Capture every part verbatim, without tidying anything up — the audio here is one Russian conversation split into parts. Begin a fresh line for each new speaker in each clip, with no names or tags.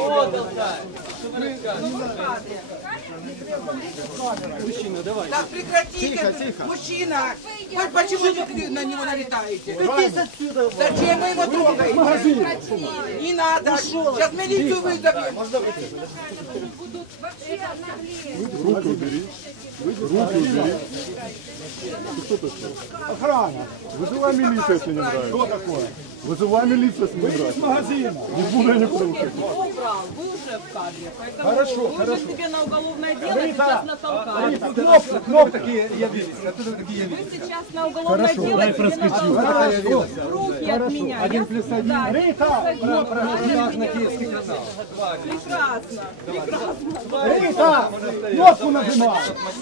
Мужчина, давай.
Так прекратите,
Тихо, тихо.
мужчина. Вот почему вы на него налетаете?
Отсюда.
Зачем вы его трогаете? Не надо. Сейчас милицию вызовем.
Руки убери. Руки убери. Ты кто такой? Охрана. Вызывай милицию, если не нравится. Что такое? Вызывай милицию, если не нравится. Магазина. Не буду я никуда уходить.
Убрал, вы уже в кадре. Поэтому
Хорошо,
вы
хорошо.
уже себе на уголовное дело сейчас натолкали.
Кнопки, кнопки такие явились. Откуда такие явились?
Вы сейчас на уголовное дело себе натолкали. Руки от меня. Один плюс один.
Рита!
На киевский канал. Прекрасно. Прекрасно.
Рита! Кнопку нажимай!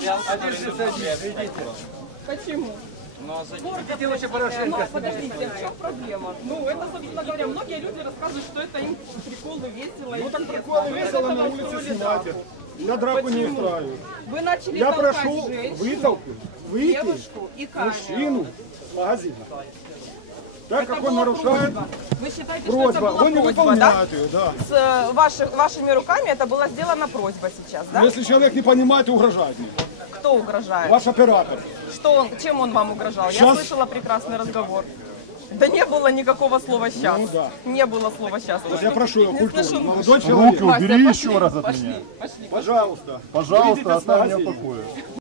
Почему?
Идите лучше Порошенко.
Но подождите, в чем проблема? Ну, это, собственно говоря, многие люди рассказывают, что это им приколы весело.
Ну так приколы весело на улице снимайте. Я драку не устраиваю.
Вы начали
Я
толкать
прошу
женщину,
вытолкнуть, выйти
девушку и камеру.
мужчину с магазина. Так
Это
как он
была
нарушает
просьба. Вы считаете,
просьба,
что это была
он не
просьба, да?
выполняет ее, да.
С э, ваши- вашими руками это была сделана просьба сейчас, да?
Но если человек не понимает, угрожает мне.
Кто угрожает?
Ваш оператор.
Что он, чем он вам угрожал? Я
Сейчас-
слышала прекрасный разговор. Да не было никакого слова «сейчас».
Ну да.
Не было слова «сейчас».
Я прошу его
Не
культурно.
слышу.
Молодой человек.
Вася, пошли,
Пожалуйста.
пошли.
Пожалуйста, Выйдите с оставь меня в магазина. покое.